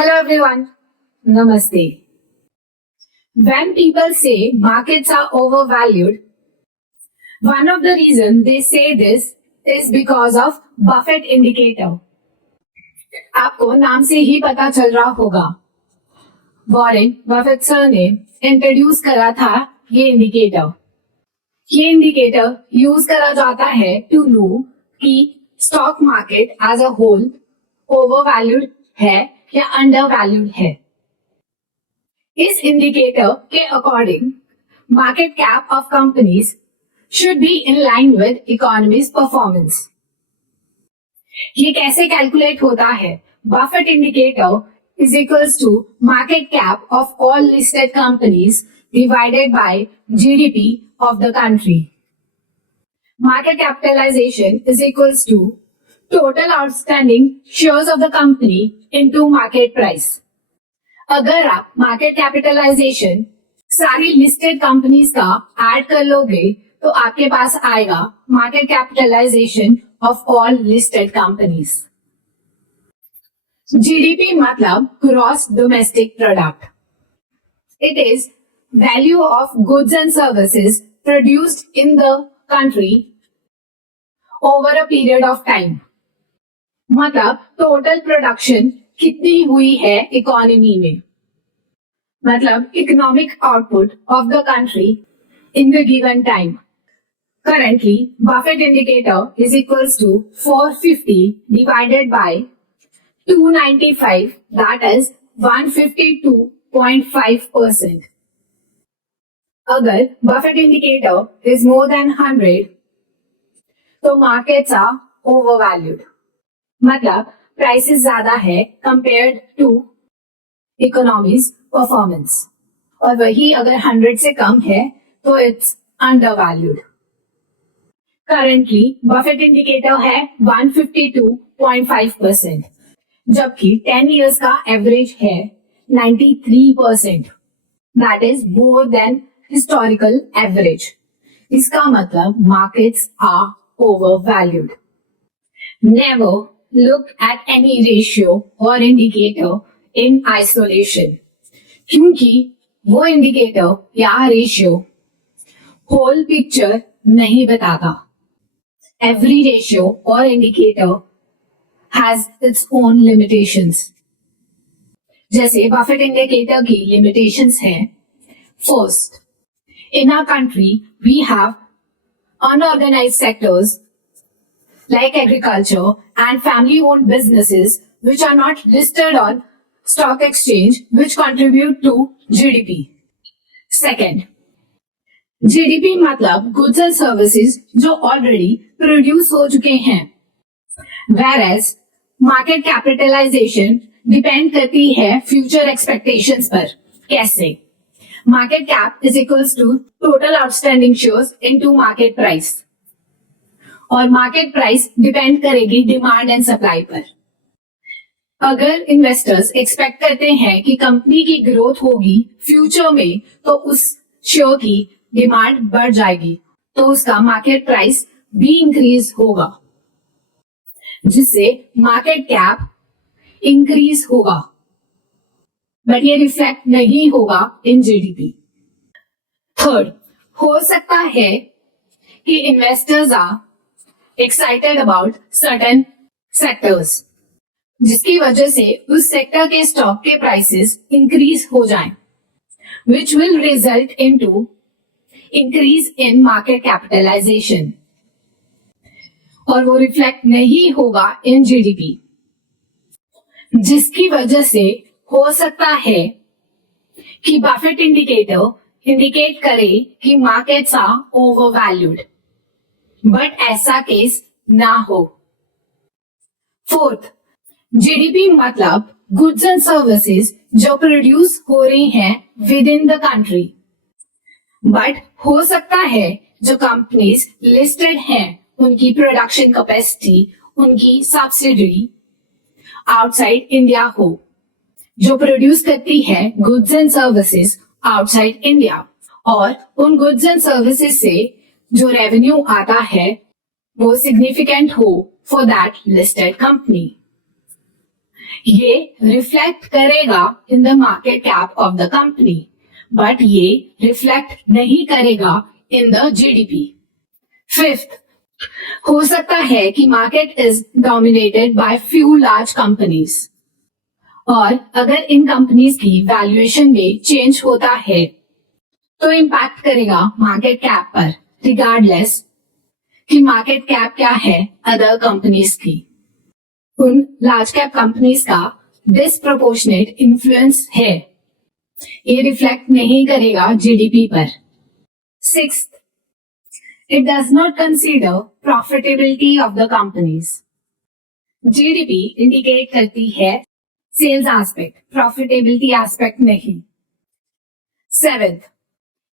Hello everyone. Namaste. When people say markets are overvalued, one of the reasons they say this is because of Buffett indicator. आपको नाम से ही पता चल रहा होगा, वॉरेन बफेट सर ने इंट्रोड्यूस करा था ये इंडिकेटर। ये इंडिकेटर यूज करा जाता है टू नो कि stock market as a whole overvalued है या अंडर वैल्यूड है। इस इंडिकेटर के according market cap of companies should be in line with economy's performance. ये कैसे कैलकुलेट होता है? Buffett indicator is equals to market cap of all listed companies divided by GDP of the country. Market capitalization is equals to total outstanding shares of the company into market price. अगर आप market capitalization सारी listed companies का add कर लोगे तो आपके पास आएगा market capitalization of all listed companies. GDP मतलब gross domestic product. It is value of goods and services produced in the country over a period of time. मतलब टोटल प्रोडक्शन कितनी हुई है इकोनॉमी में, मतलब economic output of the country in the given time. Currently, Buffett indicator is equals to 450 divided by 295, that is 152.5%. अगर Buffett indicator is more than 100, तो markets are overvalued. मतलब prices ज्यादा है compared to economy's performance. और वही अगर 100 से कम है तो it's undervalued. Currently, Buffett indicator है 152.5%, जबकि 10 years का एवरेज है 93%. That is more than historical average. इसका मतलब markets are overvalued. Never look at any ratio or indicator in isolation, क्योंकि वो indicator या ratio whole picture नहीं बताता। Every ratio or indicator has its own limitations. जैसे Buffett indicator की limitations हैं, first, in our country we have unorganized sectors like agriculture and family-owned businesses which are not listed on stock exchange, which contribute to GDP. Second, GDP मतलब goods and services जो already produce हो चुके हैं, whereas market capitalisation depend करती है future expectations पर। कैसे? Market cap is equals to total outstanding shares into market price, और मार्केट प्राइस डिपेंड करेगी डिमांड एंड सप्लाई पर। अगर इन्वेस्टर्स एक्सपेक्ट करते हैं कि कंपनी की ग्रोथ होगी फ्यूचर में, तो उस शेयर की डिमांड बढ़ जाएगी, तो उसका मार्केट प्राइस भी इंक्रीज होगा, जिससे मार्केट कैप इंक्रीज होगा, बट ये रिफ्लेक्ट नहीं होगा इन जीडीपी। थर्ड, हो सकता है कि investors are excited about certain sectors, जिसकी वजह से उस सेक्टर के स्टॉक के प्राइसेस इंक्रीज हो जाएं, which will result into increase in market capitalization, और वो रिफ्लेक्ट नहीं होगा इन जीडीपी, जिसकी वजह से हो सकता है कि बफेट इंडिकेटर इंडिकेट करे कि मार्केट्स आर ओवरवैल्यूड, बट ऐसा केस ना हो। फोर्थ, जीडीपी मतलब गुड्स एंड सर्विसेज जो प्रोड्यूस हो रही हैं with in the country, but हो सकता है जो कंपनीज लिस्टेड हैं उनकी प्रोडक्शन कैपेसिटी, उनकी सब्सिडरी आउटसाइड इंडिया हो, जो प्रोड्यूस करती है goods and services outside India, और उन गुड्स एंड सर्विसेज से जो रेवेन्यू आता है वो सिग्निफिकेंट हो फॉर दैट लिस्टेड कंपनी। ये रिफ्लेक्ट करेगा in the market cap of the company, but ये रिफ्लेक्ट नहीं करेगा इन द जीडीपी। फिफ्थ, हो सकता है कि market is dominated by few large companies, और अगर इन कंपनीज की वैल्यूएशन में चेंज होता है तो इम्पैक्ट करेगा मार्केट कैप पर, रिगार्डलेस कि मार्केट कैप क्या है अदर कंपनीज की। उन लार्ज कैप कंपनीज का डिसप्रोपोर्शनेट इन्फ्लुएंस है, ये रिफ्लेक्ट नहीं करेगा जीडीपी पर। Sixth, it does not consider profitability of the companies. GDP indicate करती है सेल्स एस्पेक्ट, प्रॉफिटेबिलिटी एस्पेक्ट नहीं। सेवेंथ,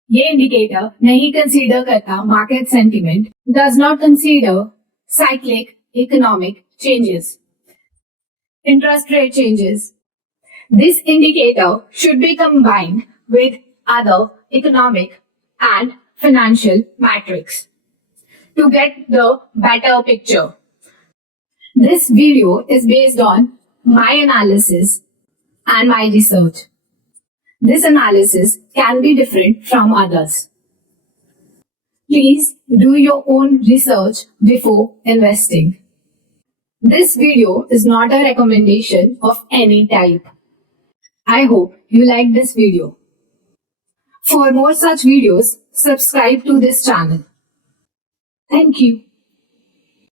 ये इंडिकेटर नहीं कंसीडर करता market sentiment, does not consider cyclic economic changes, interest rate changes. This indicator should be combined with other economic and financial metrics to get the better picture. This video is based on my analysis and my research. This analysis can be different from others. Please do your own research before investing. This video is not a recommendation of any type. I hope you liked this video. For more such videos, subscribe to this channel. Thank you.